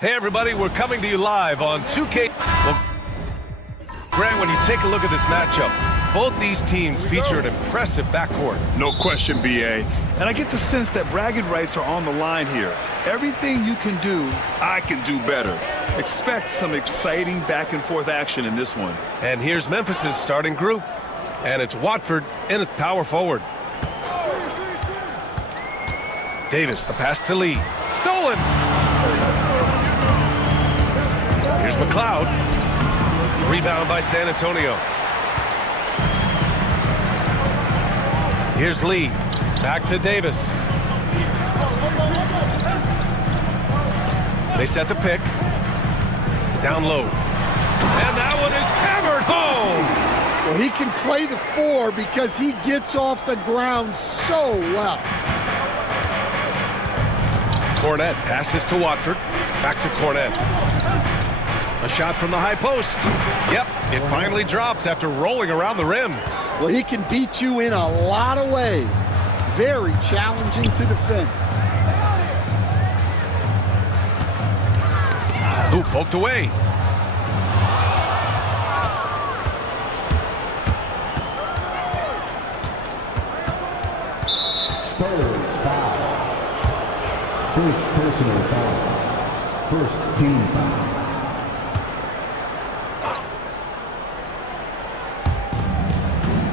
Hey everybody, we're coming to you live on 2K. Well, Grant, when you take a look at this matchup, both these teams feature an impressive backcourt. No question, BA. And I get the sense that bragging rights are on the line here. Everything you can do, I can do better. Expect some exciting back-and-forth action in this one. And here's Memphis's starting group. And it's Watford in its power forward. Davis, the pass to Lee. Stolen! Here's McLeod. Rebound by San Antonio. Here's Lee. Back to Davis. They set the pick. Down low. And that one is hammered home! Well, he can play the four because he gets off the ground so well. Cornette passes to Watford. Back to Cornette. A shot from the high post. Yep, it finally drops after rolling around the rim. Well, he can beat you in a lot of ways. Very challenging to defend. Ooh, poked away. Spurs foul. First personal foul. First team foul.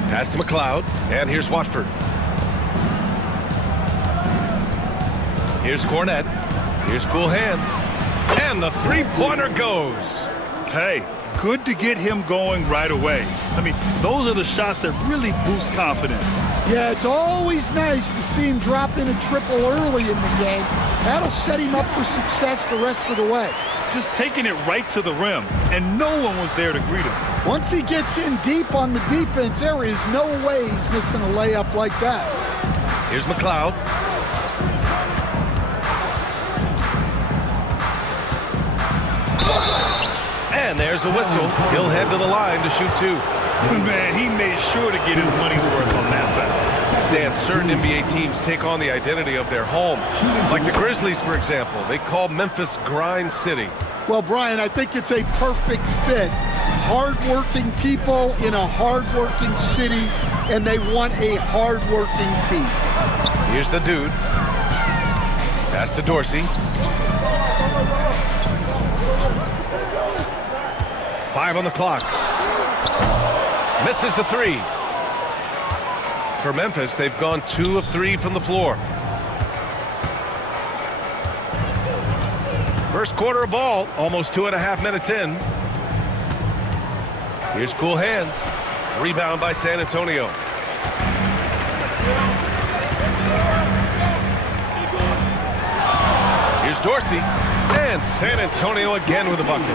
Pass to McLeod, and here's Watford. Here's Cornette. Here's Cool Hands. And the three-pointer goes. Hey, good to get him going right away. I mean, those are the shots that really boost confidence. Yeah, it's always nice to see him drop in a triple early in the game. That'll set him up for success the rest of the way. Just taking it right to the rim, and no one was there to greet him. Once he gets in deep on the defense, there is no way he's missing a layup like that. Here's McLeod. And there's a whistle. He'll head to the line to shoot two. Man, he made sure to get his money's worth on that foul. Stan, certain NBA teams take on the identity of their home. Like the Grizzlies, for example. They call Memphis Grind City. Well, Brian, I think it's a perfect fit. Hard-working people in a hard-working city, and they want a hard-working team. Here's the dude. Pass to Dorsey. 5 on the clock. Misses the three. For Memphis, they've gone 2 of 3 from the floor. First quarter of ball, almost 2.5 minutes in. Here's Cool Hands. Rebound by San Antonio. Here's Dorsey. And San Antonio again with a bucket.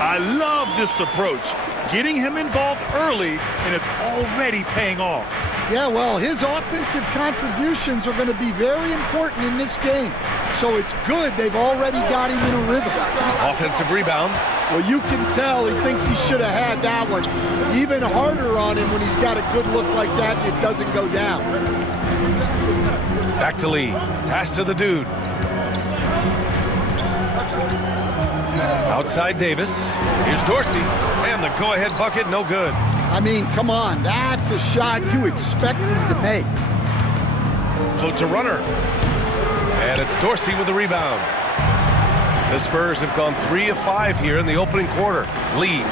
I love this approach. Getting him involved early, and it's already paying off. Yeah, well, his offensive contributions are going to be very important in this game. So it's good they've already got him in a rhythm. Offensive rebound. Well, you can tell he thinks he should have had that one. Even harder on him when he's got a good look like that and it doesn't go down. Back to Lee. Pass to the dude. Outside Davis. Here's Dorsey. And the go-ahead bucket, no good. I mean, come on. That's a shot you expect him to make. Floats a runner. And it's Dorsey with the rebound. The Spurs have gone 3 of 5 here in the opening quarter. Lee.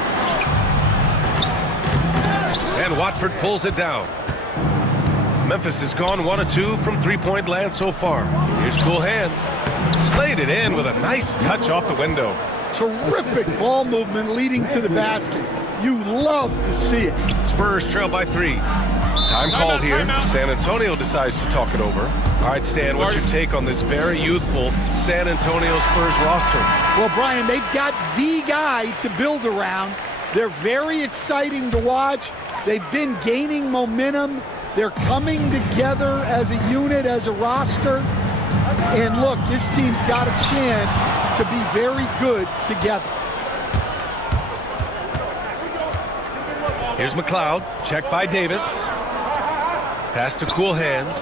And Watford pulls it down. Memphis has gone 1 of 2 from three-point land so far. Here's Cool Hands. Laid it in with a nice touch off the window. Terrific ball movement leading to the basket. You love to see it. Spurs trail by 3. Time called here. San Antonio decides to talk it over. All right, Stan, what's your take on this very youthful San Antonio Spurs roster? Well, Brian, they've got the guy to build around. They're very exciting to watch. They've been gaining momentum. They're coming together as a unit, as a roster. And look, this team's got a chance to be very good together. Here's McLeod. Checked by Davis. Pass to Cool Hands.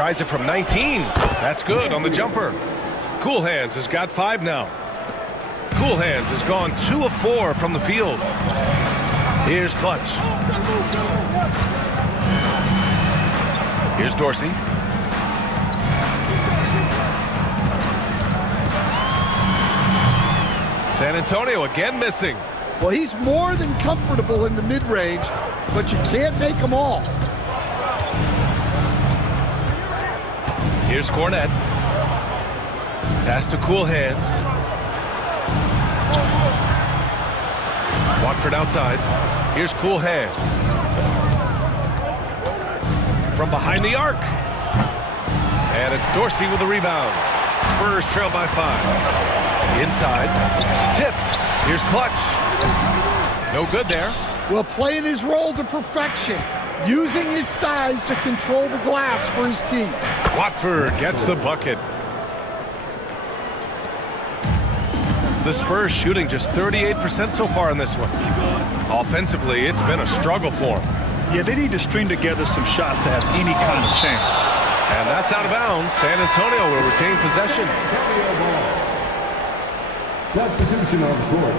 Tries it from 19. That's good on the jumper. Cool Hands has got 5 now. Cool Hands has gone 2 of 4 from the field. Here's Clutch. Here's Dorsey. San Antonio again missing. Well, he's more than comfortable in the mid-range, but you can't make them all. Here's Cornette. Pass to Cool Hands. Watford outside. Here's Cool Hands. From behind the arc. And it's Dorsey with the rebound. Spurs trail by 5. Inside. Tipped. Here's Clutch. No good there. Well, playing his role to perfection. Using his size to control the glass for his team. Watford gets the bucket. The Spurs shooting just 38% so far in this one. Offensively, it's been a struggle for them. Yeah, they need to string together some shots to have any kind of chance. And that's out of bounds. San Antonio will retain possession. Substitution on the court.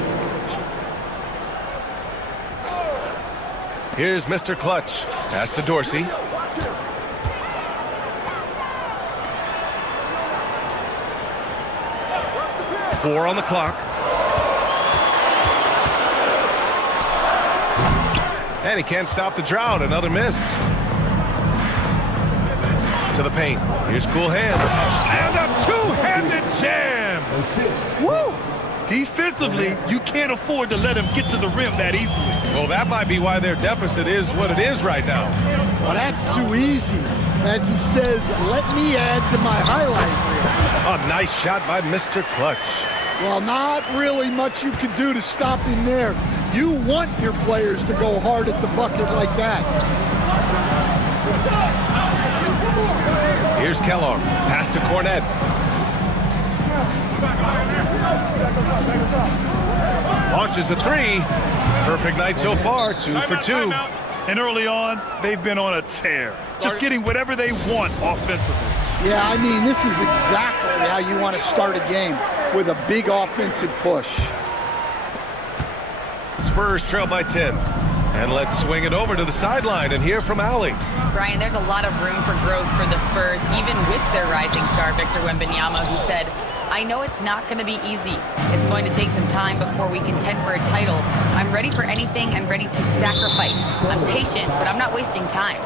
Here's Mr. Clutch. Pass to Dorsey. Four on the clock. And he can't stop the drought. Another miss. To the paint. Here's Cool Hands. And a two-handed jam. Assist. Woo! Defensively, you can't afford to let him get to the rim that easily. Well, that might be why their deficit is what it is right now. Well, that's too easy. As he says, let me add to my highlight reel. A nice shot by Mr. Clutch. Well, not really much you can do to stop him there. You want your players to go hard at the bucket like that. Here's Kellogg. Pass to Cornette. Launches a 3. Perfect night so far. 2 for 2. And early on, they've been on a tear. Just getting whatever they want offensively. Yeah, I mean, this is exactly how you want to start a game, with a big offensive push. Spurs trail by 10. And let's swing it over to the sideline and hear from Allie. Brian, there's a lot of room for growth for the Spurs, even with their rising star, Victor Wembanyama, who said, I know it's not going to be easy. It's going to take some time before we contend for a title. I'm ready for anything and ready to sacrifice. I'm patient, but I'm not wasting time.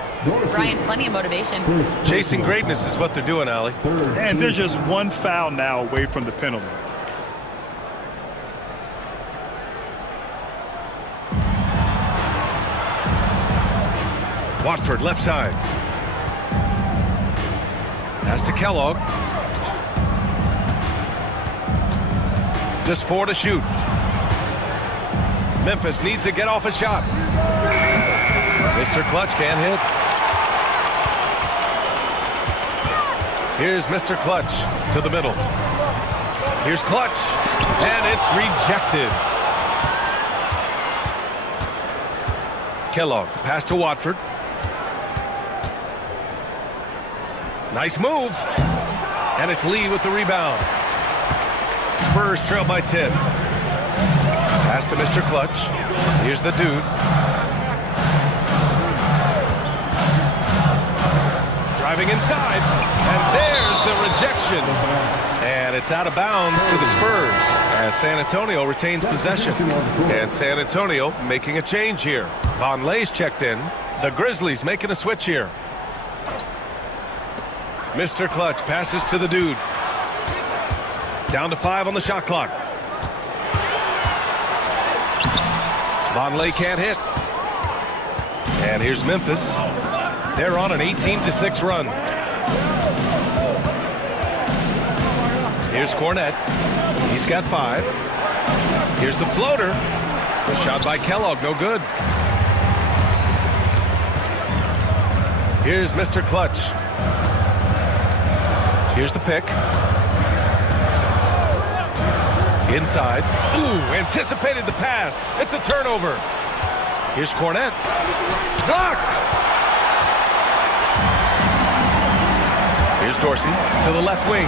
Brian, plenty of motivation. Chasing greatness is what they're doing, Allie. And they're just one foul now away from the penalty. Watford left side. Pass to Kellogg. Just 4 to shoot. Memphis needs to get off a shot. Mr. Clutch can't hit. Here's Mr. Clutch to the middle. Here's Clutch. And it's rejected. Kellogg, pass to Watford. Nice move. And it's Lee with the rebound. Spurs trail by 10. Pass to Mr. Clutch. Here's the dude. Driving inside. And there's the rejection. And it's out of bounds to the Spurs as San Antonio retains possession. And San Antonio making a change here. Von Lay's checked in. The Grizzlies making a switch here. Mr. Clutch passes to the dude. Down to 5 on the shot clock. Von Lay can't hit. And here's Memphis. They're on an 18-6 run. Here's Cornette. He's got 5. Here's the floater. The shot by Kellogg, no good. Here's Mr. Clutch. Here's the pick. Inside. Ooh, anticipated the pass. It's a turnover. Here's Cornette. Blocked! Here's Dorsey to the left wing.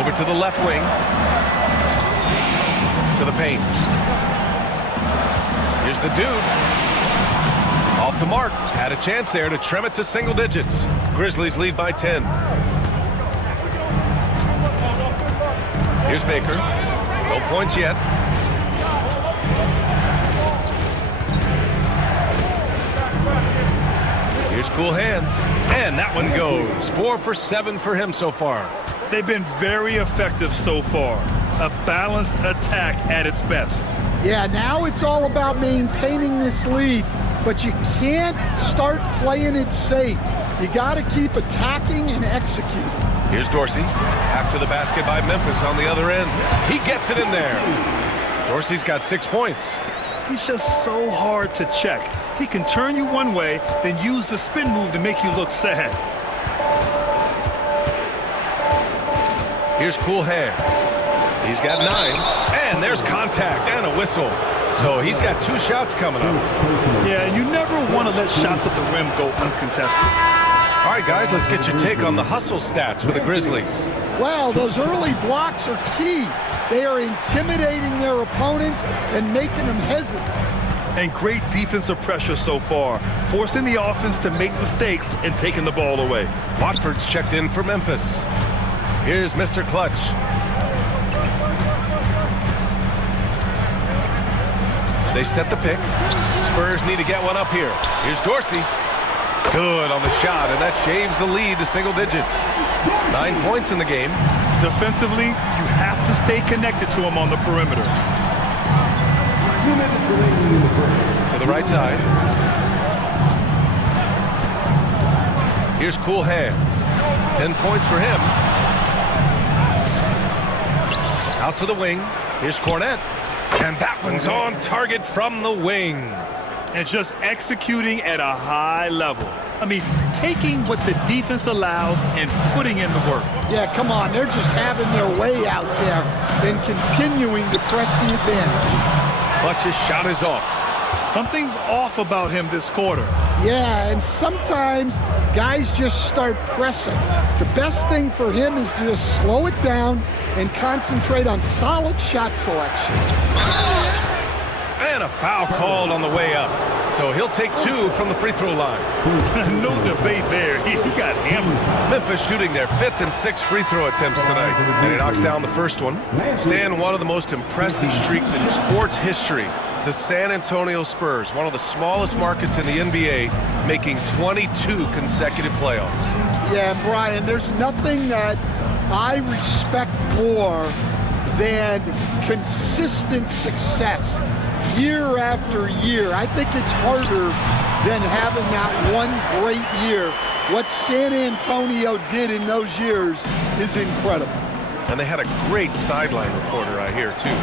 Over to the left wing. To the paint. Here's the dude. Off the mark. Had a chance there to trim it to single digits. Grizzlies lead by 10. Here's Baker. No points yet. Here's Cool Hands. And that one goes. 4 for 7 for him so far. They've been very effective so far. A balanced attack at its best. Yeah, now it's all about maintaining this lead, but you can't start playing it safe. You got to keep attacking and executing. Here's Dorsey. After the basket by Memphis on the other end. He gets it in there. Dorsey's got 6 points. He's just so hard to check. He can turn you one way, then use the spin move to make you look sad. Here's Cool Hands. He's got 9. And there's contact and a whistle. So he's got 2 shots coming up. Yeah, you never want to let shots at the rim go uncontested. All right, guys, let's get your take on the hustle stats for the Grizzlies. Well, those early blocks are key. They are intimidating their opponents and making them hesitant. And great defensive pressure so far, forcing the offense to make mistakes and taking the ball away. Watford's checked in for Memphis. Here's Mr. Clutch. They set the pick. Spurs need to get one up here. Here's Dorsey. Good on the shot, and that shaves the lead to single digits. 9 points in the game. Defensively, you have to stay connected to him on the perimeter. 2 minutes remaining in the first. To the right side. Here's Cool Hands. 10 points for him. Out to the wing. Here's Cornette. And that one's on target from the wing. And just executing at a high level. I mean, taking what the defense allows and putting in the work. Yeah, come on. They're just having their way out there and continuing to press the advantage. Clutch's shot is off. Something's off about him this quarter. Yeah, and sometimes guys just start pressing. The best thing for him is to just slow it down and concentrate on solid shot selection. And a foul called on the way up. So he'll take 2 from the free throw line. No debate there. He got hammered. Memphis shooting their 5th and 6th free throw attempts tonight. And he knocks down the first one. Stan, one of the most impressive streaks in sports history. The San Antonio Spurs, one of the smallest markets in the NBA, making 22 consecutive playoffs. Yeah, Brian, there's nothing that I respect more than consistent success year after year. I think it's harder than having that one great year. What San Antonio did in those years is incredible. And they had a great sideline reporter, I hear, too.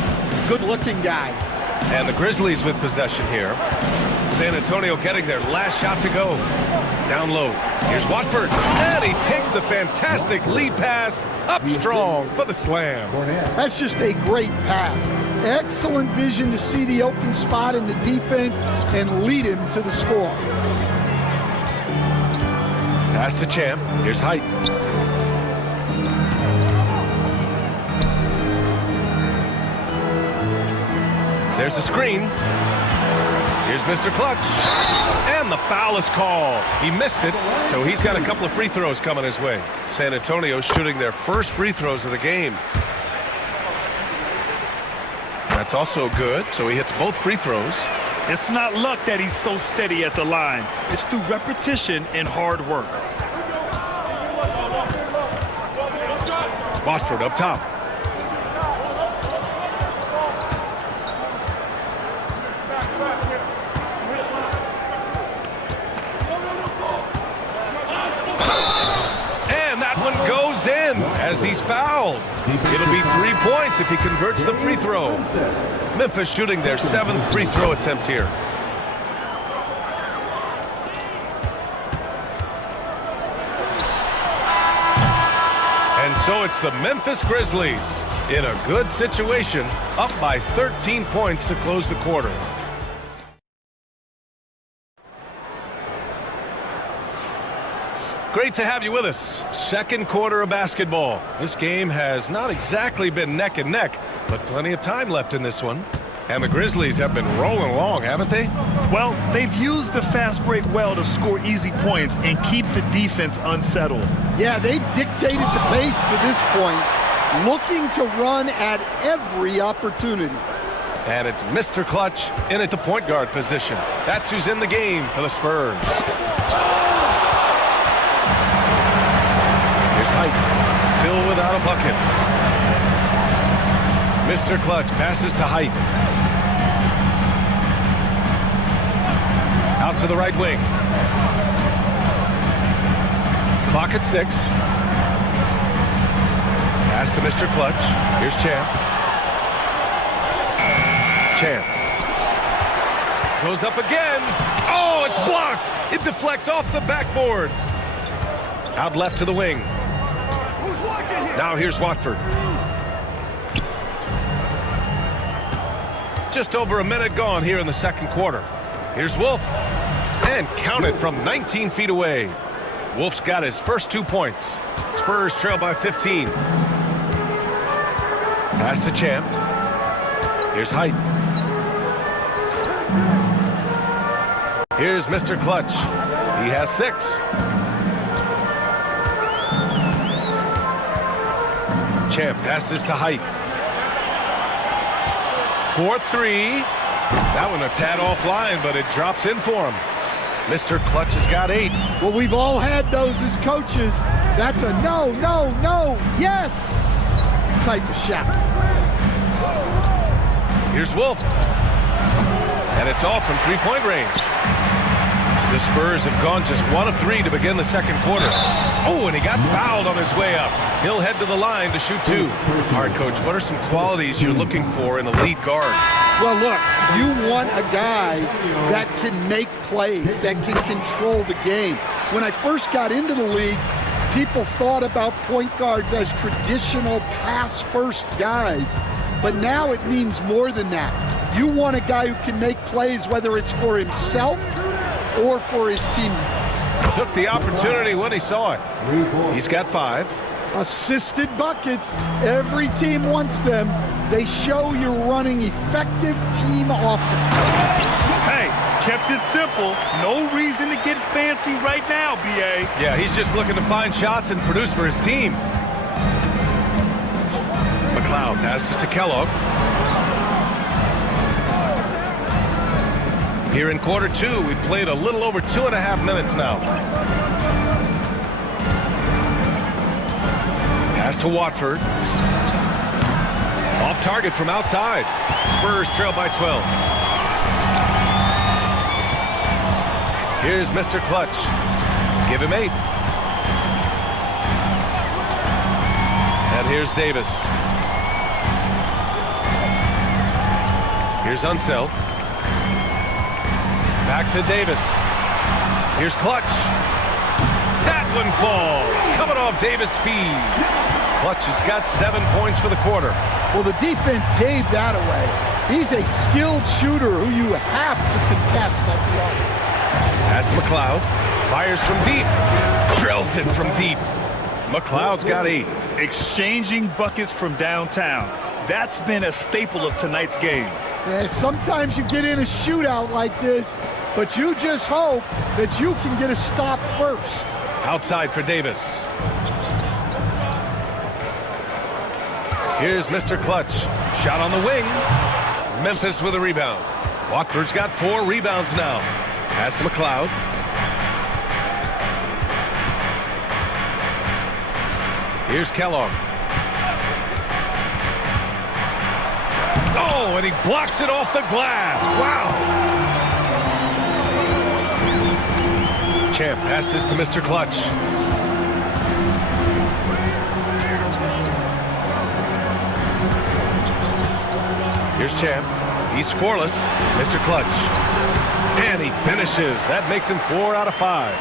Good-looking guy. And the Grizzlies with possession here. San Antonio getting their last shot to go. Down low. Here's Watford. And he takes the fantastic lead pass up strong for the slam. That's just a great pass. Excellent vision to see the open spot in the defense and lead him to the score. Pass to Champ. Here's Height. There's a screen. Here's Mr. Clutch. And the foul is called. He missed it, so he's got a couple of free throws coming his way. San Antonio shooting their first free throws of the game. That's also good, so he hits both free throws. It's not luck that he's so steady at the line. It's through repetition and hard work. Watford up top. And that one goes in as he's fouled. It'll be 3 points if he converts the free throw. Memphis shooting their 7th free throw attempt here. And so it's the Memphis Grizzlies in a good situation, up by 13 points to close the quarter. Great to have you with us. Second quarter of basketball. This game has not exactly been neck and neck, but plenty of time left in this one. And the Grizzlies have been rolling along, haven't they? Well, they've used the fast break well to score easy points and keep the defense unsettled. Yeah, they've dictated the pace to this point, looking to run at every opportunity. And it's Mr. Clutch in at the point guard position. That's who's in the game for the Spurs. Here's Height, still without a bucket. Mr. Clutch passes to Height. Out to the right wing. Clock at 6. Pass to Mr. Clutch. Here's Champ. Champ. Goes up again. Oh, it's blocked. It deflects off the backboard. Out left to the wing. Now here's Watford. Just over a minute gone here in the second quarter. Here's Wolf. And counted from 19 feet away. Wolf's got his first 2 points. Spurs trail by 15. Pass to Champ. Here's Height. Here's Mr. Clutch. He has 6. Champ passes to Height. 4-3. That one a tad offline, but it drops in for him. Mr. Clutch has got 8. Well, we've all had those as coaches. That's a no, no, no, yes type of shot. Here's Wolf. And it's off from three-point range. The Spurs have gone just 1 of 3 to begin the second quarter. Oh, and he got fouled on his way up. He'll head to the line to shoot 2. All right, Coach, what are some qualities you're looking for in a lead guard? Well, look, you want a guy that can make plays, that can control the game. When I first got into the league, people thought about point guards as traditional pass-first guys. But now it means more than that. You want a guy who can make plays, whether it's for himself or for his teammates. Took the opportunity when he saw it. He's got 5. Assisted buckets. Every team wants them. They show you're running effective team offense. Hey, kept it simple. No reason to get fancy right now, B.A. Yeah, he's just looking to find shots and produce for his team. McLeod passes to Kellogg. Here in quarter 2, we've played a little over 2.5 minutes now. Pass to Watford. Off target from outside. Spurs trail by 12. Here's Mr. Clutch. Give him 8. And here's Davis. Here's Unseld. Back to Davis. Here's Clutch. That one falls. Coming off Davis' feed. Clutch has got 7 points for the quarter. Well, the defense gave that away. He's a skilled shooter who you have to contest at the arc. Pass to McLeod. Fires from deep. Drills it from deep. McLeod's got 8. Exchanging buckets from downtown. That's been a staple of tonight's game. Yeah, sometimes you get in a shootout like this, but you just hope that you can get a stop first. Outside for Davis. Here's Mr. Clutch. Shot on the wing. Memphis with a rebound. Watford's got 4 rebounds now. Pass to McLeod. Here's Kellogg. Oh, and he blocks it off the glass. Wow. Champ passes to Mr. Clutch. Here's Champ. He's scoreless. Mr. Clutch. And he finishes. That makes him 4 out of 5.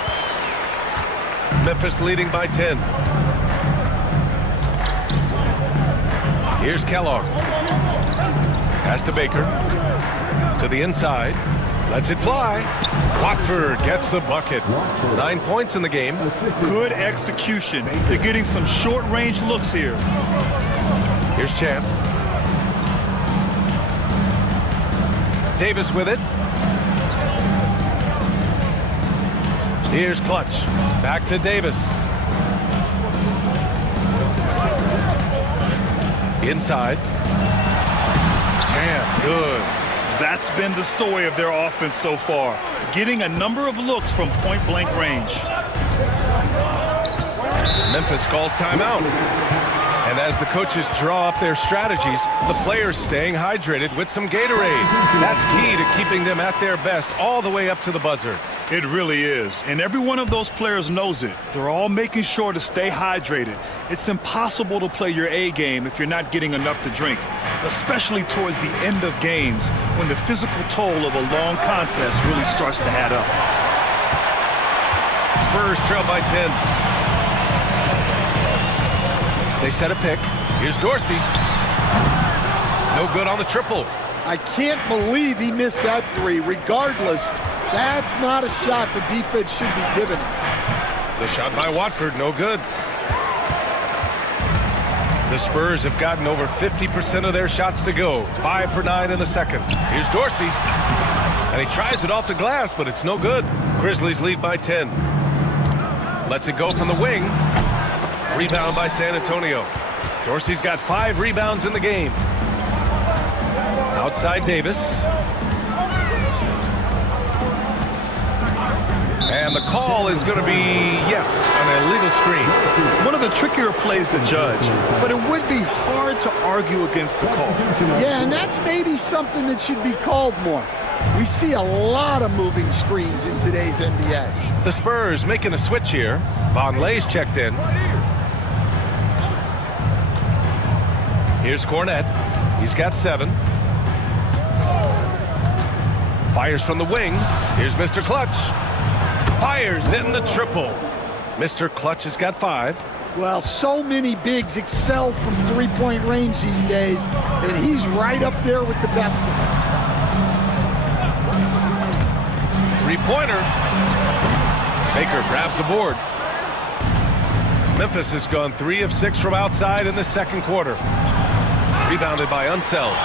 Memphis leading by 10. Here's Kellogg. Pass to Baker. To the inside. Lets it fly. Watford gets the bucket. 9 points in the game. Good execution. They're getting some short-range looks here. Here's Champ. Davis with it. Here's Clutch. Back to Davis. Inside. Champ, good. That's been the story of their offense so far. Getting a number of looks from point-blank range. Memphis calls timeout. And as the coaches draw up their strategies, the players staying hydrated with some Gatorade. That's key to keeping them at their best all the way up to the buzzer. It really is. And every one of those players knows it. They're all making sure to stay hydrated. It's impossible to play your A game if you're not getting enough to drink, especially towards the end of games when the physical toll of a long contest really starts to add up. Spurs trail by 10. They set a pick. Here's Dorsey. No good on the triple. I can't believe he missed that three. Regardless, that's not a shot the defense should be giving him. The shot by Watford, no good. The Spurs have gotten over 50% of their shots to go. 5 for 9 in the second. Here's Dorsey. And he tries it off the glass, but it's no good. Grizzlies lead by 10. Lets it go from the wing. Rebound by San Antonio. Dorsey's got 5 rebounds in the game. Outside Davis. And the call is going to be, yes, an illegal screen. One of the trickier plays to judge, but it would be hard to argue against the call. Yeah, and that's maybe something that should be called more. We see a lot of moving screens in today's NBA. The Spurs making a switch here. Von Lay's checked in. Here's Cornette. He's got 7. Fires from the wing. Here's Mr. Clutch. Fires in the triple. Mr. Clutch has got 5. Well, so many bigs excel from three-point range these days, and he's right up there with the best of them. Three-pointer. Baker grabs the board. Memphis has gone 3 of 6 from outside in the second quarter. Rebounded by Unseld.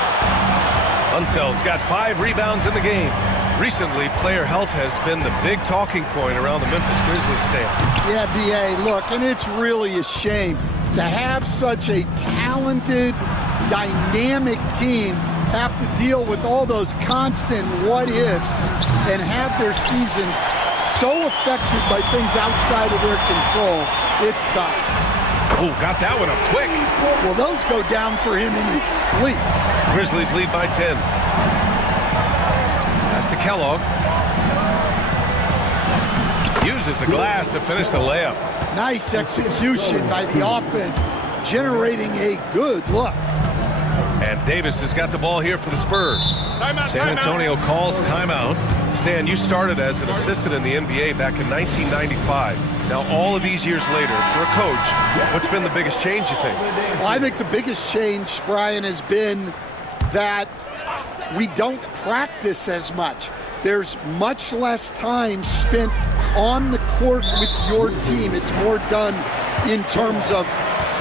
Unseld's got 5 rebounds in the game. Recently, player health has been the big talking point around the Memphis Grizzlies stand. Yeah, B.A., look, and it's really a shame to have such a talented, dynamic team have to deal with all those constant what-ifs and have their seasons so affected by things outside of their control. It's tough. Oh, got that one up quick. Well, those go down for him in his sleep. Grizzlies lead by 10. That's to Kellogg. Uses the glass to finish the layup. Nice execution by the offense, generating a good look. And Davis has got the ball here for the Spurs. Timeout, San Antonio timeout. calls timeout. Stan, you started as an assistant in the NBA back in 1995. Now, all of these years later, for a coach, what's been the biggest change, you think? Well, I think the biggest change, Brian, has been that we don't practice as much. There's much less time spent on the court with your team. It's more done in terms of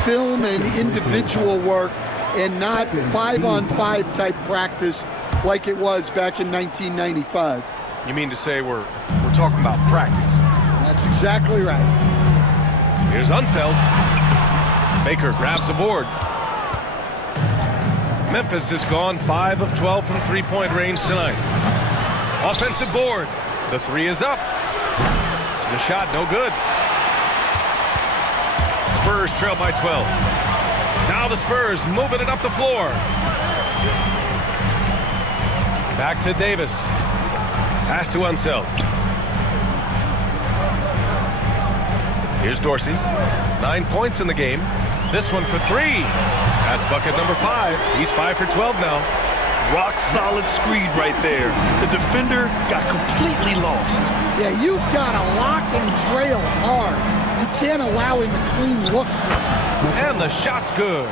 film and individual work and not 5-on-5 type practice like it was back in 1995. You mean to say we're talking about practice? That's exactly right. Here's Unseld. Baker grabs the board. Memphis has gone 5 of 12 from three-point range tonight. Offensive board. The 3 is up. The shot no good. Spurs trail by 12. Now the Spurs moving it up the floor. Back to Davis. Pass to Unseld. Here's Dorsey. 9 points in the game. This one for 3. That's bucket number 5. He's 5 for 12 now. Rock solid screed right there. The defender got completely lost. Yeah, you've got to lock and trail hard. You can't allow him a clean look. And the shot's good.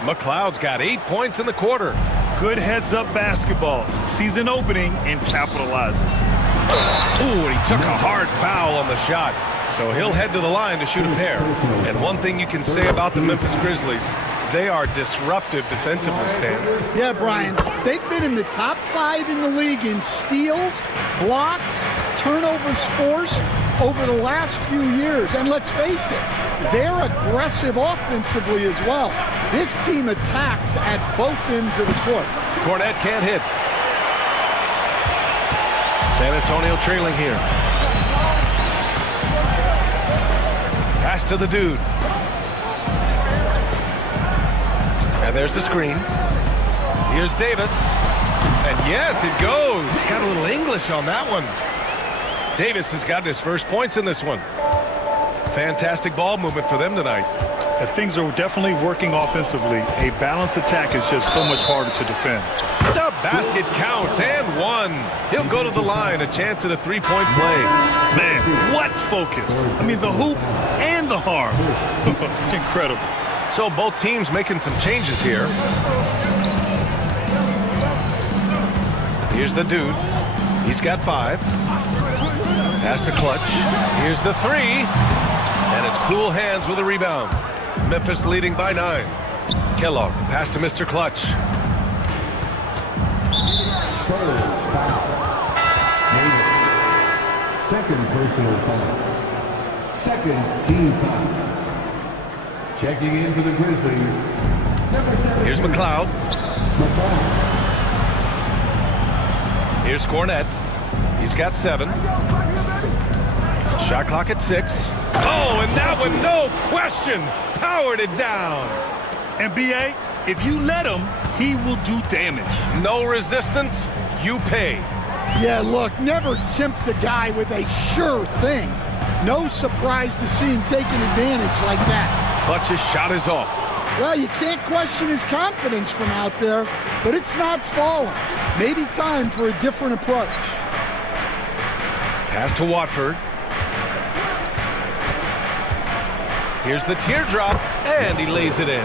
McLeod's got 8 points in the quarter. Good heads-up basketball. Sees an opening and capitalizes. Ooh, and he took a hard foul on the shot. So he'll head to the line to shoot a pair. And one thing you can say about the Memphis Grizzlies, they are disruptive defensively, Stan. Yeah, Brian, they've been in the top 5 in the league in steals, blocks, turnovers forced over the last few years. And let's face it, they're aggressive offensively as well. This team attacks at both ends of the court. Cornette can't hit. San Antonio trailing here. Pass to the dude. And there's the screen. Here's Davis. And yes, it goes. Got a little English on that one. Davis has gotten his first points in this one. Fantastic ball movement for them tonight. And things are definitely working offensively. A balanced attack is just so much harder to defend. The basket counts and one. He'll go to the line, a chance at a three-point play. Man, what focus. I mean, the hoop and the harm. Incredible. So both teams making some changes here. Here's the dude. He's got 5. Pass to Clutch. Here's the 3. And it's cool hands with a rebound. Memphis leading by 9. Kellogg, the pass to Mr. Clutch. Spurs foul. Davis. Second personal foul. Second team foul. Checking in for the Grizzlies. Number 7. Here's McLeod. Here's Cornette. He's got 7. Shot clock at 6. Oh, and that one, no question, powered it down. And B.A., if you let him, he will do damage. No resistance, you pay. Yeah, look, never tempt a guy with a sure thing. No surprise to see him taking advantage like that. Clutch's shot is off. Well, you can't question his confidence from out there, but it's not falling. Maybe time for a different approach. Pass to Watford. Here's the teardrop, and he lays it in.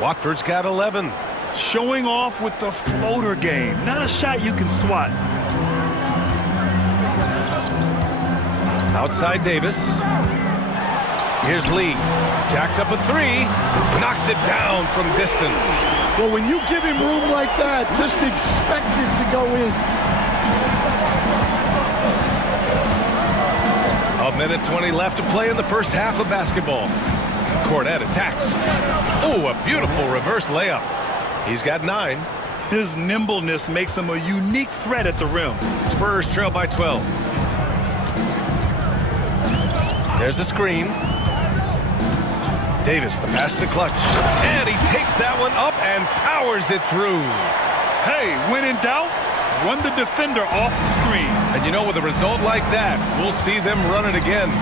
Watford's got 11. Showing off with the floater game. Not a shot you can swat. Outside Davis. Here's Lee. Jacks up a 3. Knocks it down from distance. Well, when you give him room like that, just expect it to go in. A minute 20 left to play in the first half of basketball. Cornette attacks. Oh, a beautiful reverse layup. He's got 9. His nimbleness makes him a unique threat at the rim. Spurs trail by 12. There's a screen. Davis, the pass to Clutch. And he takes that one up and powers it through. Hey, when in doubt, run the defender off the screen. And you know, with a result like that, we'll see them run it again.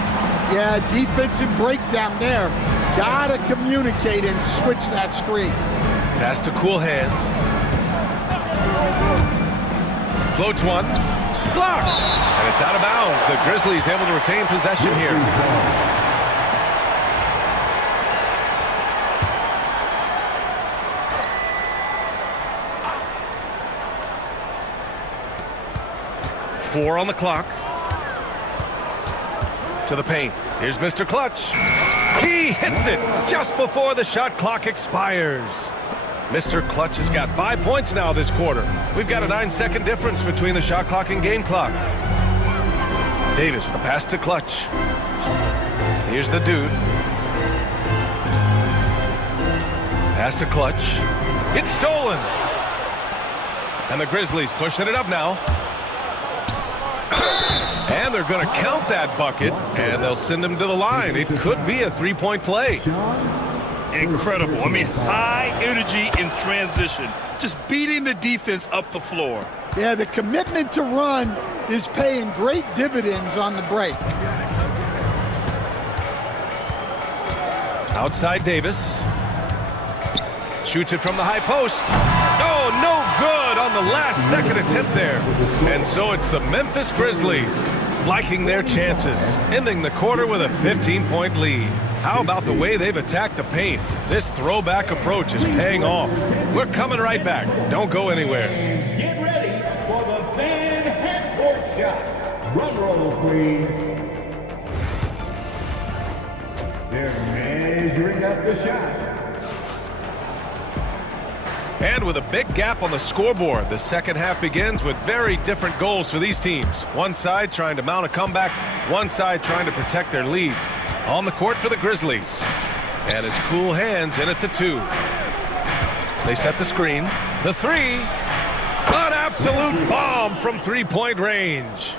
Yeah, defensive breakdown there. Gotta communicate and switch that screen. Pass to cool hands. Floats one. Blocked. And it's out of bounds. The Grizzlies able to retain possession here. Four on the clock. To the paint. Here's Mr. Clutch. He hits it just before the shot clock expires. Mr. Clutch has got 5 points now this quarter. We've got a 9-second difference between the shot clock and game clock. Davis, the pass to Clutch. Here's the dude. Pass to Clutch. It's stolen. And the Grizzlies pushing it up now. And they're going to count that bucket, and they'll send him to the line. It could be a three-point play. Incredible. I mean, high energy in transition. Just beating the defense up the floor. Yeah, the commitment to run is paying great dividends on the break. Outside Davis. Shoots it from the high post. Oh, no good on the last second attempt there. And so it's the Memphis Grizzlies liking their chances, ending the quarter with a 15-point lead. How about the way they've attacked the paint? This throwback approach is paying off. We're coming right back. Don't go anywhere. Get ready for the fan half-court shot. Drum roll, please. They're measuring up the shot. And with a big gap on the scoreboard, the second half begins with very different goals for these teams. One side trying to mount a comeback, one side trying to protect their lead. On the court for the Grizzlies. And it's cool hands in at the 2. They set the screen. The 3. An absolute bomb from three-point range.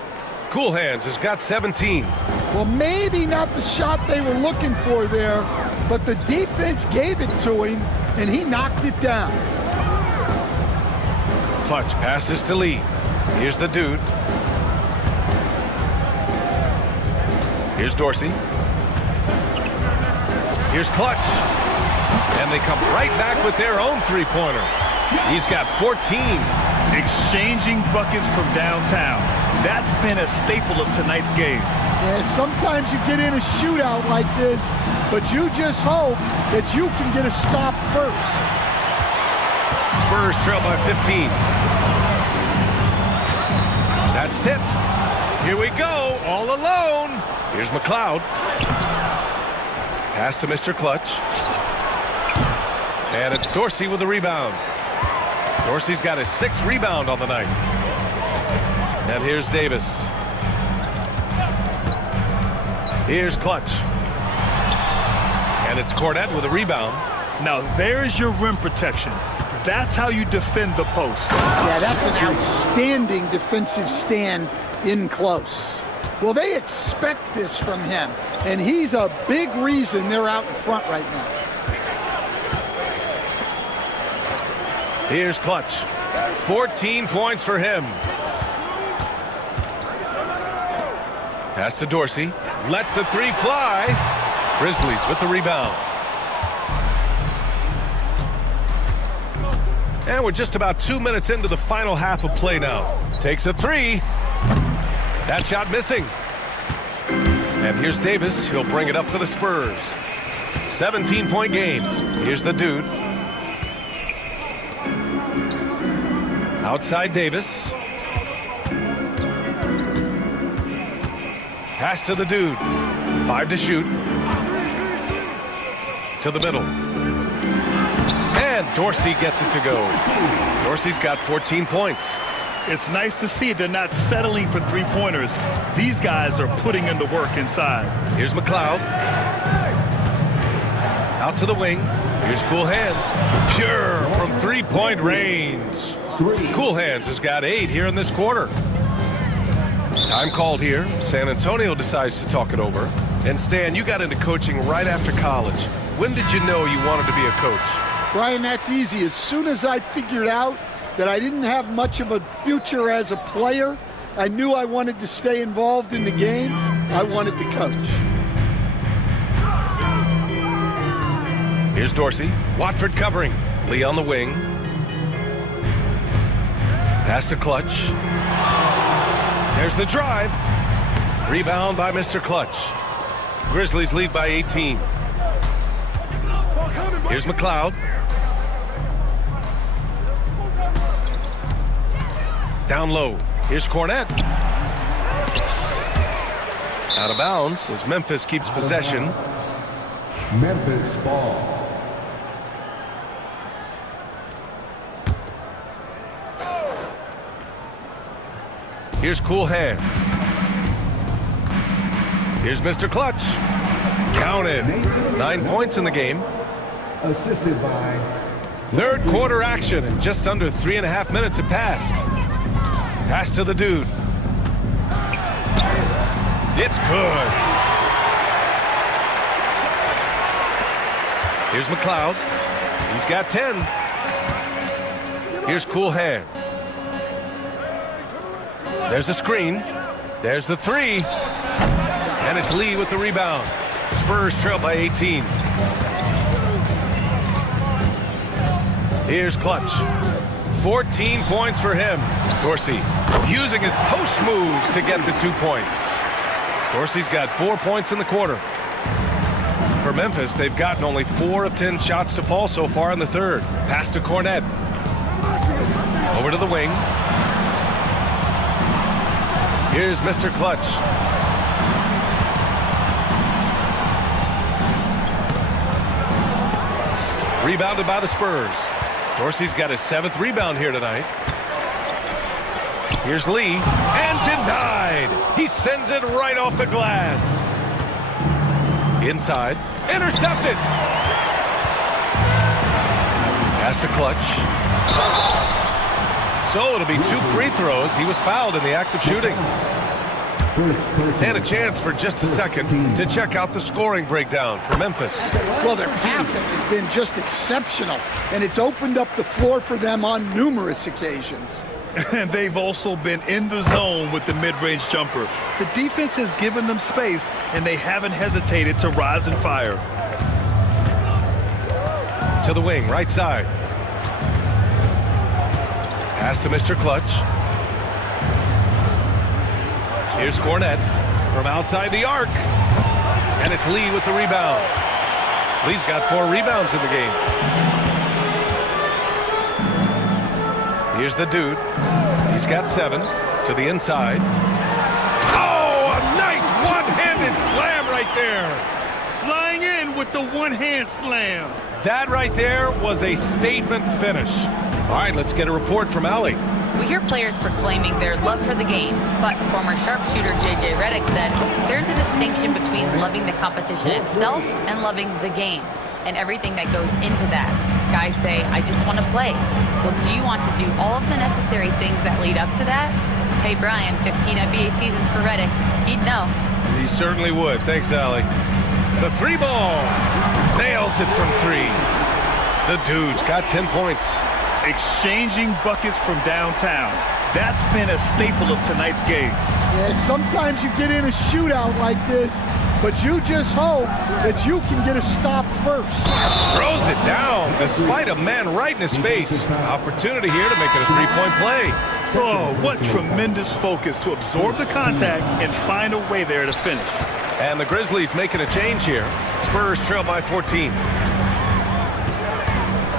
Cool hands has got 17. Well, maybe not the shot they were looking for there, but the defense gave it to him, and he knocked it down. Clutch passes to Lee. Here's the dude. Here's Dorsey. Here's Clutch. And they come right back with their own three-pointer. He's got 14. Exchanging buckets from downtown. That's been a staple of tonight's game. Yeah, sometimes you get in a shootout like this, but you just hope that you can get a stop first. Spurs trail by 15. That's tipped. Here we go, all alone. Here's McLeod. Pass to Mr. Clutch. And it's Dorsey with the rebound. Dorsey's got his 6th rebound on the night. And here's Davis. Here's Clutch. And it's Cornette with a rebound. Now there's your rim protection. That's how you defend the post. Yeah, that's an outstanding defensive stand in close. Well, they expect this from him, and he's a big reason they're out in front right now. Here's Clutch. 14 points for him. Pass to Dorsey. Lets the 3 fly. Grizzlies with the rebound. And we're just about 2 minutes into the final half of play now. Takes a 3. That shot missing. And here's Davis. He'll bring it up for the Spurs. 17-point game. Here's the dude. Outside Davis. Pass to the dude. 5 to shoot. To the middle. And Dorsey gets it to go. Dorsey's got 14 points. It's nice to see they're not settling for three-pointers. These guys are putting in the work inside. Here's McLeod. Out to the wing. Here's Cool Hands. Pure from three-point range. Cool Hands has got 8 here in this quarter. Time called here. San Antonio decides to talk it over. And Stan, you got into coaching right after college. When did you know you wanted to be a coach? Brian, that's easy. As soon as I figured out that I didn't have much of a future as a player, I knew I wanted to stay involved in the game. I wanted to coach. Here's Dorsey. Watford covering. Lee on the wing. Pass to Clutch. There's the drive. Rebound by Mr. Clutch. Grizzlies lead by 18. Here's McLeod. Down low. Here's Cornette. Out of bounds as Memphis keeps possession. Memphis ball. Here's Cool Hands. Here's Mr. Clutch. Counted. 9 points in the game. Assisted by... Third quarter action, and just under 3.5 minutes have passed. Pass to the dude. It's good. Here's McLeod. He's got 10. Here's Cool Hands. There's a screen. There's the 3. And it's Lee with the rebound. Spurs trail by 18. Here's Clutch. 14 points for him. Dorsey using his post moves to get the 2 points. Dorsey's got 4 points in the quarter. For Memphis, they've gotten only 4 of 10 shots to fall so far in the third. Pass to Cornette. Over to the wing. Here's Mr. Clutch. Rebounded by the Spurs. Dorsey's got his 7th rebound here tonight. Here's Lee, and denied. He sends it right off the glass. Inside, intercepted. Pass to Clutch. So it'll be 2 free throws. He was fouled in the act of shooting. And a chance for just a second to check out the scoring breakdown for Memphis. Well, their passing has been just exceptional, and it's opened up the floor for them on numerous occasions. And they've also been in the zone with the mid-range jumper. The defense has given them space, and they haven't hesitated to rise and fire. To the wing, right side. Pass to Mr. Clutch. Here's Cornette from outside the arc. And it's Lee with the rebound. Lee's got 4 rebounds in the game. Here's the dude. He's got 7 to the inside. Oh, a nice one-handed slam right there. Flying in with the one-hand slam. That right there was a statement finish. All right, let's get a report from Allie. We hear players proclaiming their love for the game, but former sharpshooter J.J. Redick said there's a distinction between loving the competition itself and loving the game and everything that goes into that. Guys say, I just want to play. Well, do you want to do all of the necessary things that lead up to that? Hey, Brian, 15 NBA seasons for Redick. He'd know. He certainly would. Thanks, Allie. The 3 ball. Nails it from 3. The dude's got 10 points. Exchanging buckets from downtown. That's been a staple of tonight's game. Yeah, sometimes you get in a shootout like this, but you just hope that you can get a stop first. Throws it down despite a man right in his face. Opportunity here to make it a 3-point play. Oh, what tremendous focus to absorb the contact and find a way there to finish. And the Grizzlies making a change here. Spurs trail by 14.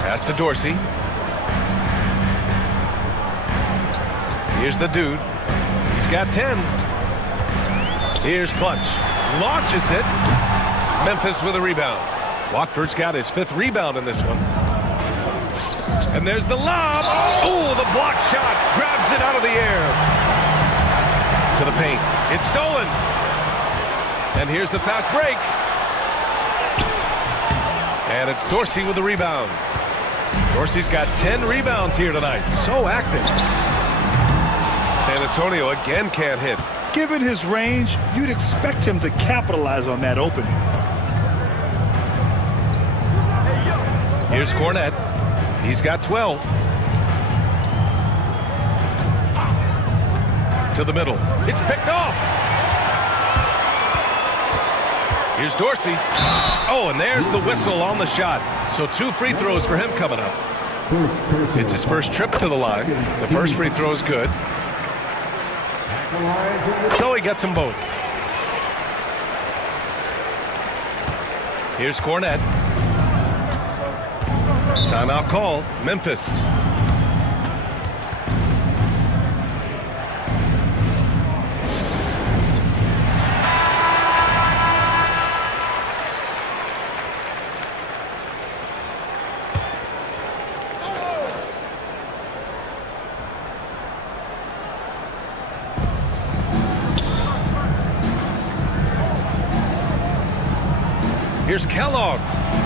Pass to Dorsey. Here's the dude. He's got 10. Here's Clutch. Launches it. Memphis with a rebound. Watford's got his 5th rebound in this one. And there's the lob. Oh, the block shot. Grabs it out of the air. To the paint. It's stolen. And here's the fast break. And it's Dorsey with the rebound. Dorsey's got 10 rebounds here tonight. So active. San Antonio again can't hit. Given his range, you'd expect him to capitalize on that opening. Here's Cornette. He's got 12. To the middle. It's picked off. Here's Dorsey. Oh, and there's the whistle on the shot. So 2 free throws for him coming up. It's his first trip to the line. The first free throw is good. So he gets them both. Here's Cornette. Timeout call. Memphis. Here's Kellogg.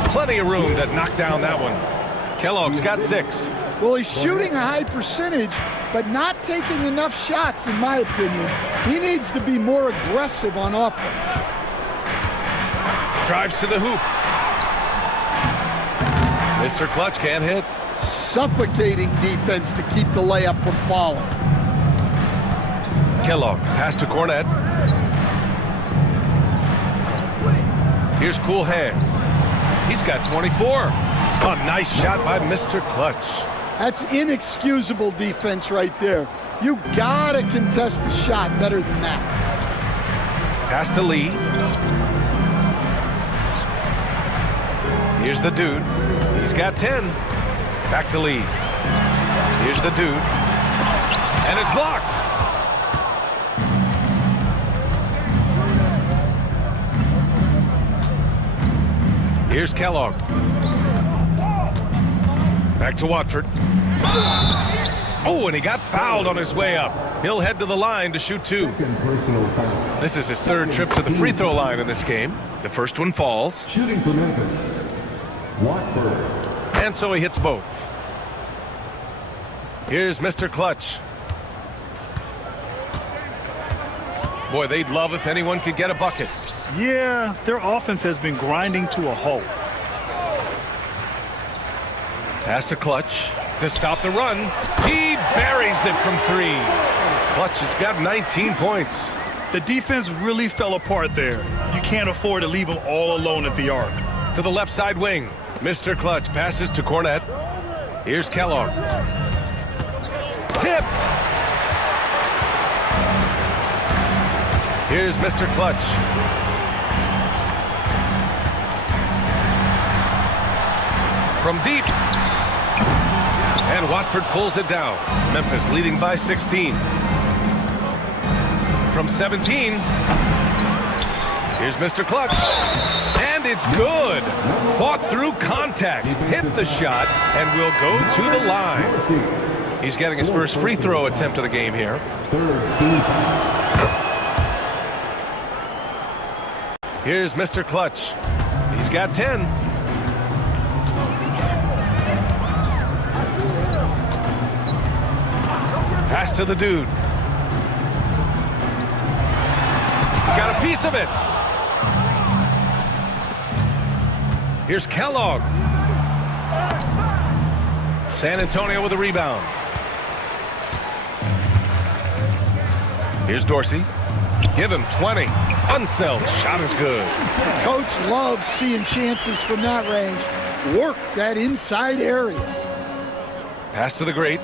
Plenty of room to knock down that one. Kellogg's got 6. Well, he's shooting a high percentage, but not taking enough shots, in my opinion. He needs to be more aggressive on offense. Drives to the hoop. Mr. Clutch can't hit. Suffocating defense to keep the layup from falling. Kellogg, pass to Cornette. Here's Cool Hands. He's got 24. A nice shot by Mr. Clutch. That's inexcusable defense right there. You gotta contest the shot better than that. Pass to Lee. Here's the dude. He's got 10. Back to lead. Here's the dude. And it's blocked. Here's Kellogg. Back to Watford. Oh, and he got fouled on his way up. He'll head to the line to shoot 2. This is his 3rd trip to the free throw line in this game. The first one falls. Shooting for Memphis, Watford. And so he hits both. Here's Mr. Clutch. Boy, they'd love if anyone could get a bucket. Yeah, their offense has been grinding to a halt. Pass to Clutch to stop the run. He buries it from 3. Clutch has got 19 points. The defense really fell apart there. You can't afford to leave them all alone at the arc. To the left side wing. Mr. Clutch passes to Cornette. Here's Kellogg. Tipped. Here's Mr. Clutch. From deep. And Watford pulls it down. Memphis leading by 16. From 17. Here's Mr. Clutch. And it's good. Fought through contact. Hit the shot and will go to the line. He's getting his first free throw attempt of the game here. Here's Mr. Clutch. He's got 10. Pass to the dude. Got a piece of it. Here's Kellogg. San Antonio with a rebound. Here's Dorsey. Give him 20. Unseld. Shot is good. Coach loves seeing chances from that range. Work that inside area. Pass to the great.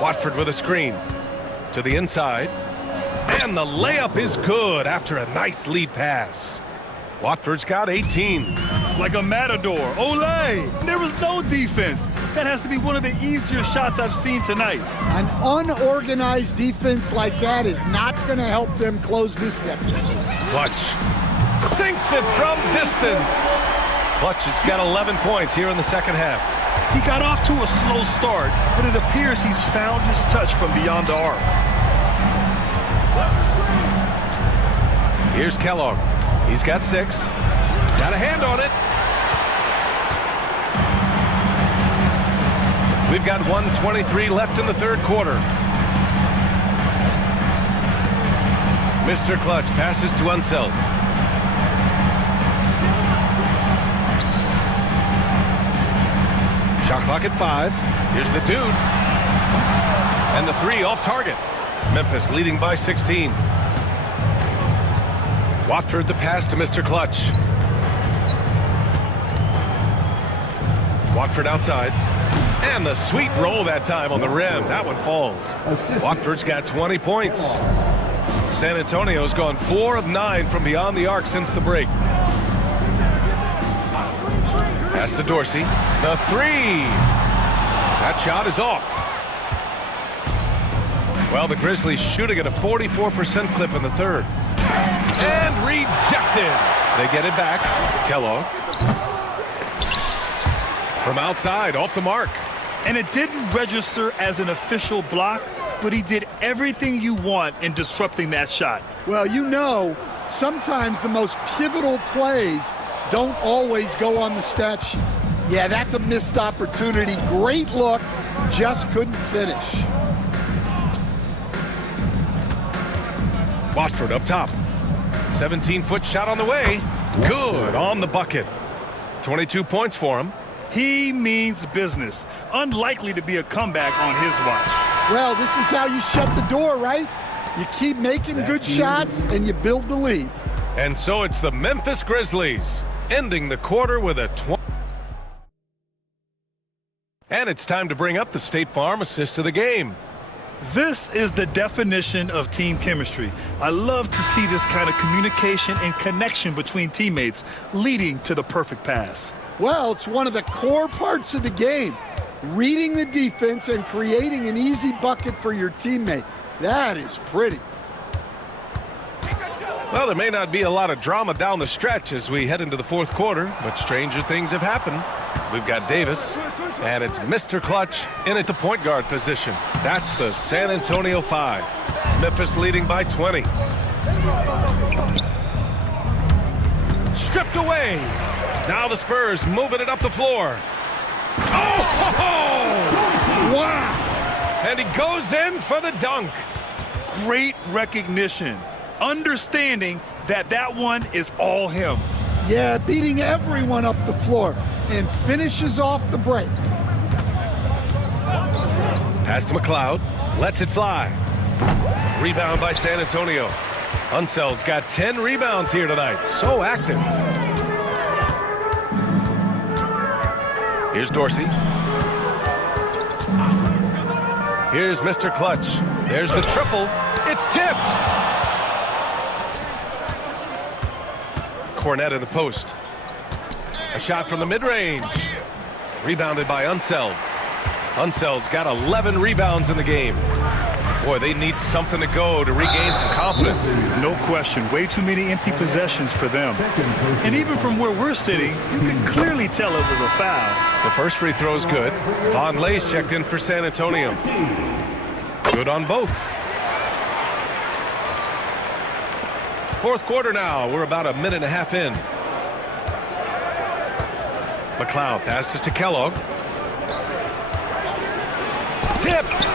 Watford with a screen. To the inside. And the layup is good after a nice lead pass. Watford's got 18. Like a matador. Olay! There was no defense. That has to be one of the easier shots I've seen tonight. An unorganized defense like that is not going to help them close this deficit. Clutch sinks it from distance. Clutch has got 11 points here in the second half. He got off to a slow start, but it appears he's found his touch from beyond the arc. Here's Kellogg. He's got 6. Got a hand on it. We've got 1:23 left in the third quarter. Mr. Clutch passes to Unseld. Shot clock at 5. Here's the dude. And the 3 off target. Memphis leading by 16. Watford the pass to Mr. Clutch. Watford outside. And the sweet roll that time on the rim. That one falls. Watford's got 20 points. San Antonio's gone 4 of 9 from beyond the arc since the break. Pass to Dorsey. The 3. That shot is off. Well, the Grizzlies shooting at a 44% clip in the third. And rejected. They get it back. Kellogg. From outside, off the mark. And it didn't register as an official block, but he did everything you want in disrupting that shot. Well, you know, sometimes the most pivotal plays don't always go on the stat sheet. Yeah, that's a missed opportunity. Great look, just couldn't finish. Watford up top. 17-foot shot on the way. Good on the bucket. 22 points for him. He means business. Unlikely to be a comeback on his watch. Well, this is how you shut the door, right? You keep making good shots and you build the lead. And so it's the Memphis Grizzlies ending the quarter with a 20. And it's time to bring up the State Farm assist of the game. This is the definition of team chemistry. I love to see this kind of communication and connection between teammates leading to the perfect pass. Well, it's one of the core parts of the game. Reading the defense and creating an easy bucket for your teammate. That is pretty. Well, there may not be a lot of drama down the stretch as we head into the fourth quarter, but stranger things have happened. We've got Davis, and it's Mr. Clutch in at the point guard position. That's the San Antonio 5. Memphis leading by 20. Stripped away. Now the Spurs moving it up the floor. Oh! Wow! And he goes in for the dunk. Great recognition. Understanding that that one is all him. Yeah, beating everyone up the floor and finishes off the break. Pass to McLeod. Lets it fly. Rebound by San Antonio. Unseld's got 10 rebounds here tonight. So active. Here's Dorsey. Here's Mr. Clutch. There's the triple. It's tipped. Cornette in the post. A shot from the mid-range. Rebounded by Unseld. Unseld's got 11 rebounds in the game. Boy, they need something to go to regain some confidence. No question. Way too many empty possessions for them. And even from where we're sitting, you can clearly tell it was a foul. The first free throw is good. Von Lay's checked in for San Antonio. Good on both. Fourth quarter now. We're about a minute and a half in. McLeod passes to Kellogg. Tipped.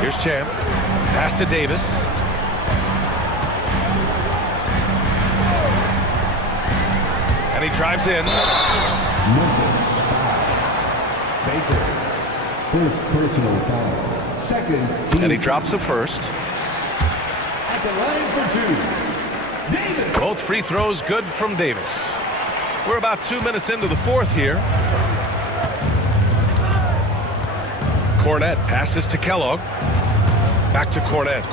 Here's Champ. Pass to Davis. And he drives in. Memphis. Baker. First personal foul. Second team. And he drops the first. At the line for two. Davis. Both free throws good from Davis. We're about 2 minutes into the fourth here. Cornette passes to Kellogg. Back to Cornette.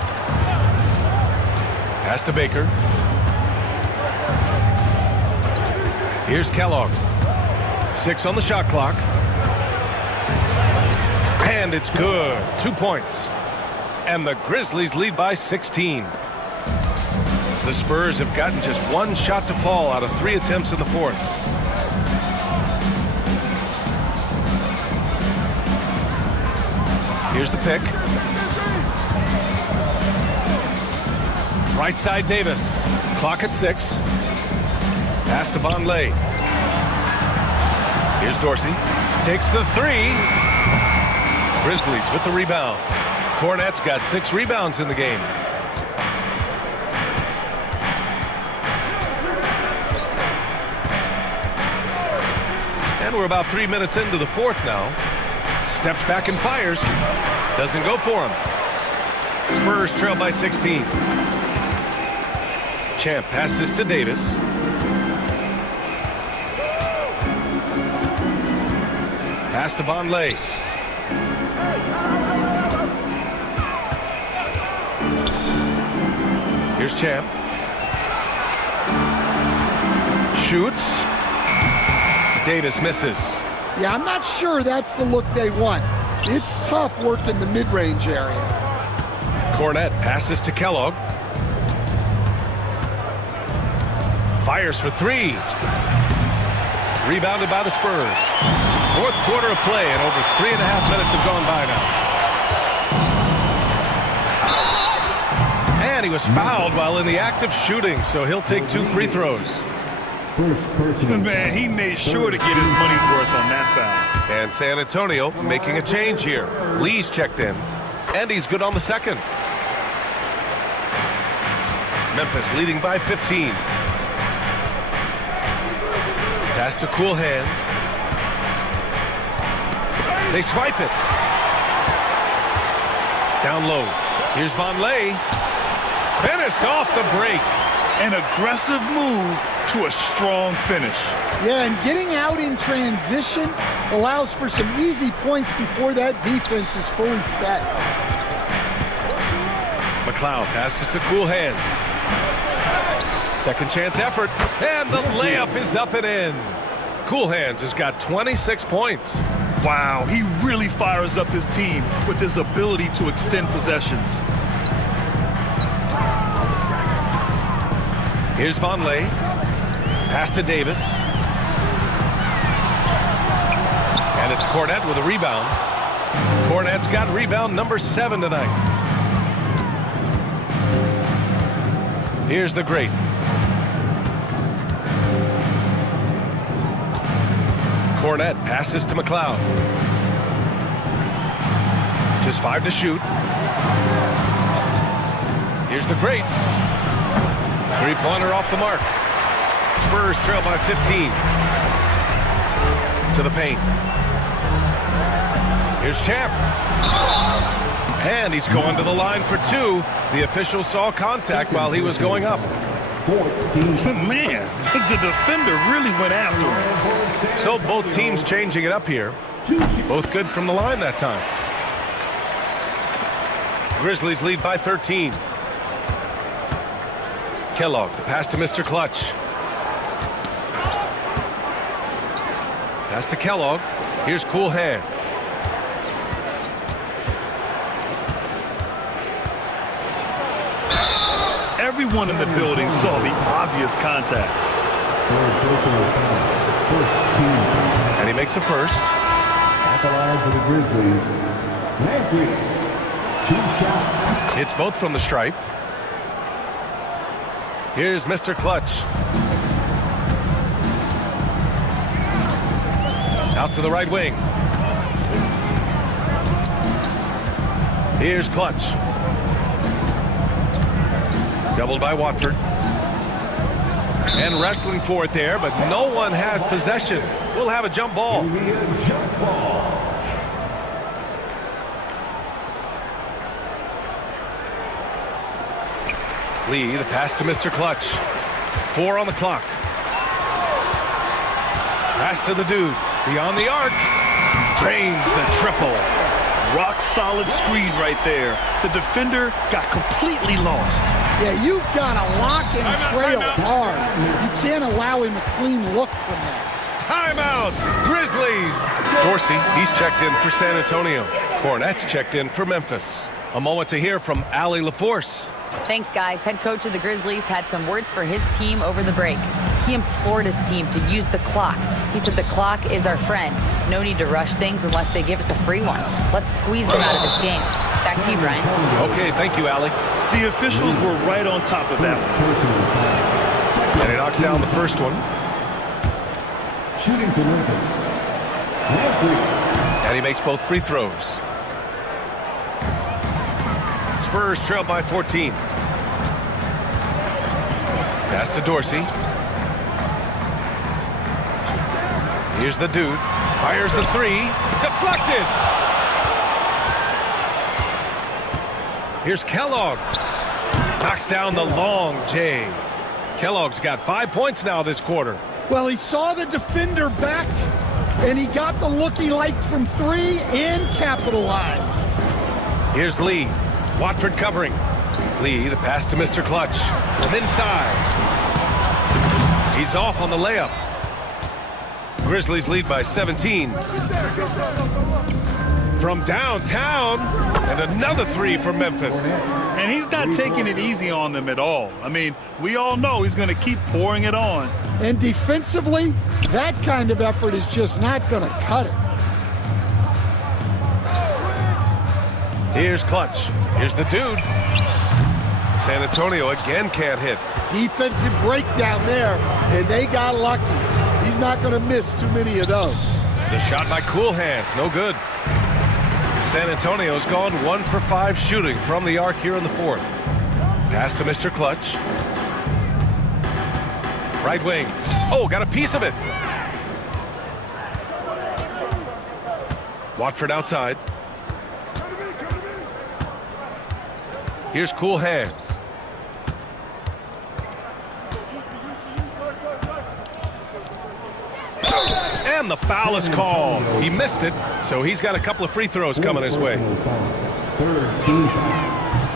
Pass to Baker. Here's Kellogg. 6 on the shot clock. And it's good. 2 points. And the Grizzlies lead by 16. The Spurs have gotten just one shot to fall out of 3 attempts in the fourth. Here's the pick. Right side Davis. Clock at 6. Pass to Von Lay. Here's Dorsey. Takes the 3. Grizzlies with the rebound. Cornette's got 6 rebounds in the game. And we're about 3 minutes into the fourth now. Steps back and fires. Doesn't go for him. Spurs trail by 16. Champ passes to Davis. Pass to Von Lay. Here's Champ. Shoots. Davis misses. Yeah, I'm not sure that's the look they want. It's tough working the mid-range area. Cornette passes to Kellogg. Fires for 3. Rebounded by the Spurs. Fourth quarter of play, and over 3.5 minutes have gone by now. And he was fouled while in the act of shooting, so he'll take 2 free throws. Man, he made sure to get his money's worth on that foul. And San Antonio making a change here. Lee's checked in, and he's good on the second. Memphis leading by 15. Pass to Cool Hands. They swipe it. Down low. Here's Von Lay. Finished off the break. An aggressive move to a strong finish. Yeah, and getting out in transition allows for some easy points before that defense is fully set. McLeod passes to Cool Hands. Second chance effort, and the layup is up and in. Cool Hands has got 26 points. Wow, he really fires up his team with his ability to extend possessions. Here's Vonleh. Pass to Davis. And it's Cornette with a rebound. Cornette's got rebound number 7 tonight. Here's the great. Cornette passes to McLeod. Just 5 to shoot. Here's the great. Three-pointer off the mark. Spurs trail by 15. To the paint. Here's Champ. And he's going to the line for 2. The official saw contact while he was going up. Man, the defender really went after him. So both teams changing it up here. Both good from the line that time. Grizzlies lead by 13. Kellogg, the pass to Mr. Clutch. Pass to Kellogg. Here's Cool Hands. Everyone in the building saw the obvious contact. And he makes a first. At the line for the Grizzlies, Landry, 2 shots. Hits both from the stripe. Here's Mr. Clutch. Out to the right wing. Here's Clutch. Doubled by Watford. And wrestling for it there, but no one has possession. We'll have a jump ball. Jump ball. Lee, the pass to Mr. Clutch. 4 on the clock. Pass to the dude. Beyond the arc. Drains the triple. Rock solid screen right there. The defender got completely lost. Yeah, you've got to lock and trail hard. You can't allow him a clean look from that. Timeout, Grizzlies. Dorsey, he's checked in for San Antonio. Cornette's checked in for Memphis. A moment to hear from Allie LaForce. Thanks, guys. Head coach of the Grizzlies had some words for his team over the break. He implored his team to use the clock. He said the clock is our friend. No need to rush things unless they give us a free one. Let's squeeze them out of this game. Back to you, Brian. Okay, thank you, Allie. The officials were right on top of that one. And he knocks down the first one. Shooting for Memphis, Landry. And he makes both free throws. Spurs trail by 14. Pass to Dorsey. Here's the dude. Fires the 3. Deflected. Here's Kellogg. Knocks down the long J. Kellogg's got 5 points now this quarter. Well, he saw the defender back, and he got the look he liked from 3 and capitalized. Here's Lee. Watford covering. Lee, the pass to Mr. Clutch. From inside. He's off on the layup. Grizzlies lead by 17. From downtown, and another 3 for Memphis. And he's not taking it easy on them at all. I mean, we all know he's going to keep pouring it on. And defensively, that kind of effort is just not going to cut it. Here's Clutch. Here's the dude. San Antonio again can't hit. Defensive breakdown there, and they got lucky. He's not going to miss too many of those. The shot by Cool Hands, no good. San Antonio's gone 1 for 5 shooting from the arc here in the 4th. Pass to Mr. Clutch. Right wing. Oh, got a piece of it. Watford outside. Here's Cool Hands. And the foul is called. He missed it, so he's got a couple of free throws coming his way.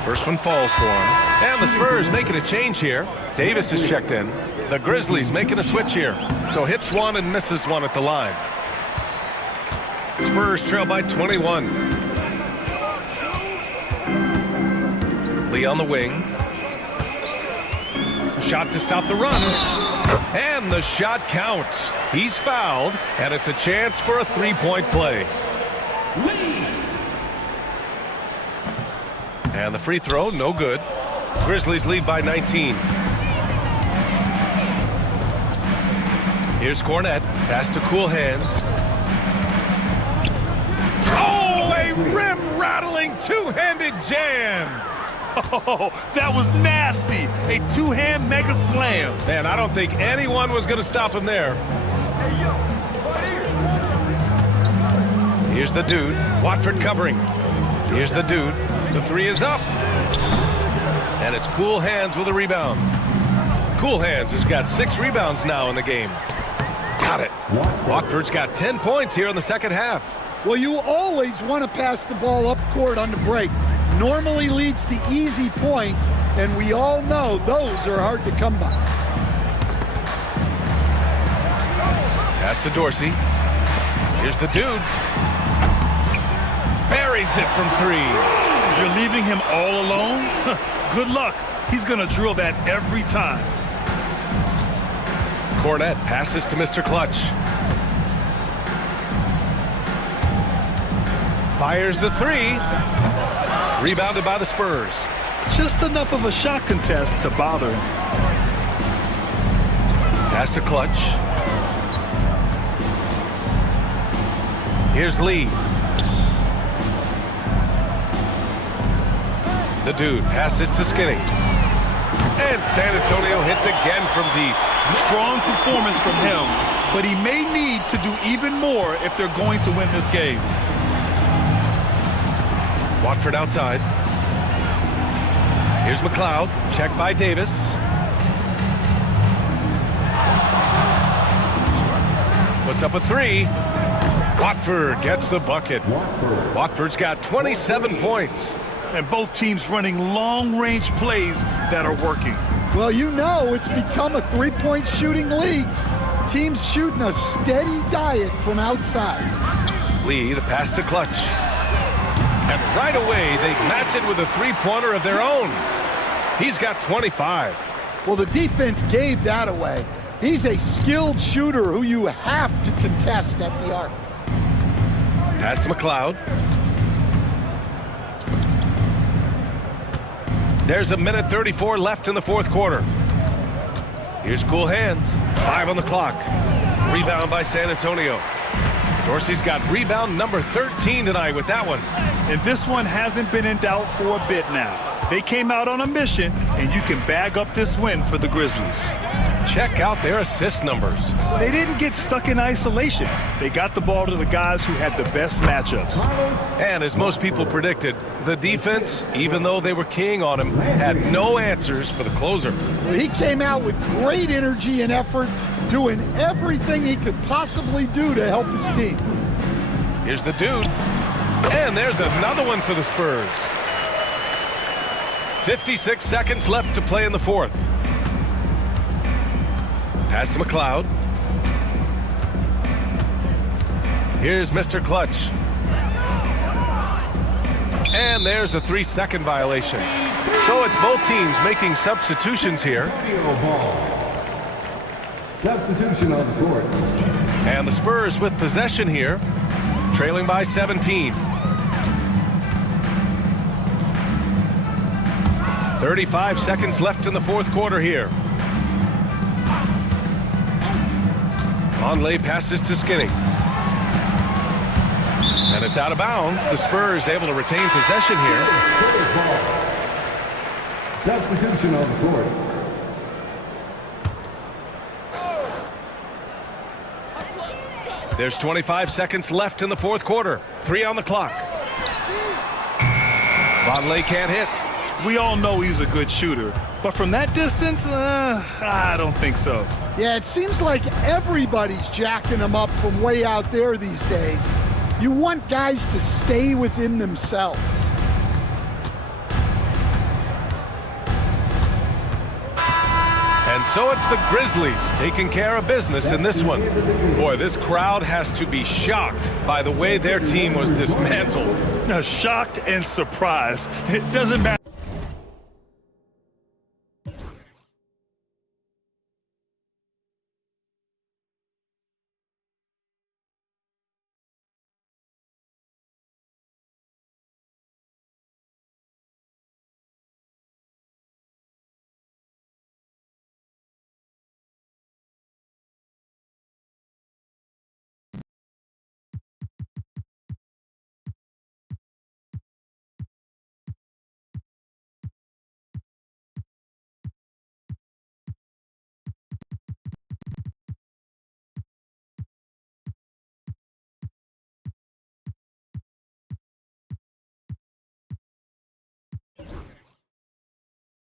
First one falls for him. And the Spurs making a change here. Davis is checked in. The Grizzlies making a switch here. So hits one and misses one at the line. Spurs trail by 21. Lee on the wing. Shot to stop the run. And the shot counts. He's fouled, and it's a chance for a three-point play. And the free throw, no good. Grizzlies lead by 19. Here's Cornette. Pass to Cool Hands. Oh, a rim-rattling two-handed jam. Oh, that was nasty. A two-hand mega slam. Man, I don't think anyone was going to stop him there. Here's the dude. Watford covering. Here's the dude. The three is up. And it's Cool Hands with a rebound. Cool Hands has got 6 rebounds now in the game. Got it. Watford's got 10 points here in the second half. Well, you always want to pass the ball up court on the break. Normally leads to easy points, and we all know those are hard to come by. Pass to Dorsey. Here's the dude. Buries it from 3. You're leaving him all alone? Good luck. He's going to drill that every time. Cornette passes to Mr. Clutch. Fires the 3. Rebounded by the Spurs. Just enough of a shot contest to bother him. Pass to Clutch. Here's Lee. The dude passes to Skinny. And San Antonio hits again from deep. Strong performance from him, but he may need to do even more if they're going to win this game. Watford outside. Here's McLeod. Checked by Davis. Puts up a 3. Watford gets the bucket. Watford's got 27 points. And both teams running long-range plays that are working. Well, you know it's become a three-point shooting league. Teams shooting a steady diet from outside. Lee, the pass to Clutch. And right away, they match it with a three-pointer of their own. He's got 25. Well, the defense gave that away. He's a skilled shooter who you have to contest at the arc. Pass to McLeod. There's a minute 34 left in the fourth quarter. Here's Cool Hands. 5 on the clock. Rebound by San Antonio. Dorsey's got rebound number 13 tonight with that one. And this one hasn't been in doubt for a bit now. They came out on a mission, and you can bag up this win for the Grizzlies. Check out their assist numbers. They didn't get stuck in isolation. They got the ball to the guys who had the best matchups. And as most people predicted, the defense, even though they were keying on him, had no answers for the closer. He came out with great energy and effort, doing everything he could possibly do to help his team. Here's the dude. And there's another one for the Spurs. 56 seconds left to play in the fourth. Pass to McLeod. Here's Mr. Clutch. And there's a 3-second violation. So it's both teams making substitutions here. Substitution on the court. And the Spurs with possession here, trailing by 17. 35 seconds left in the fourth quarter here. Conley passes to Skinny. And it's out of bounds. The Spurs able to retain possession here. Substitution on the court. There's 25 seconds left in the fourth quarter. 3 on the clock. Conley can't hit. We all know he's a good shooter, but from that distance, I don't think so. Yeah, it seems like everybody's jacking them up from way out there these days. You want guys to stay within themselves. And so it's the Grizzlies taking care of business in this one. Boy, this crowd has to be shocked by the way their team was dismantled. Shocked and surprised. It doesn't matter.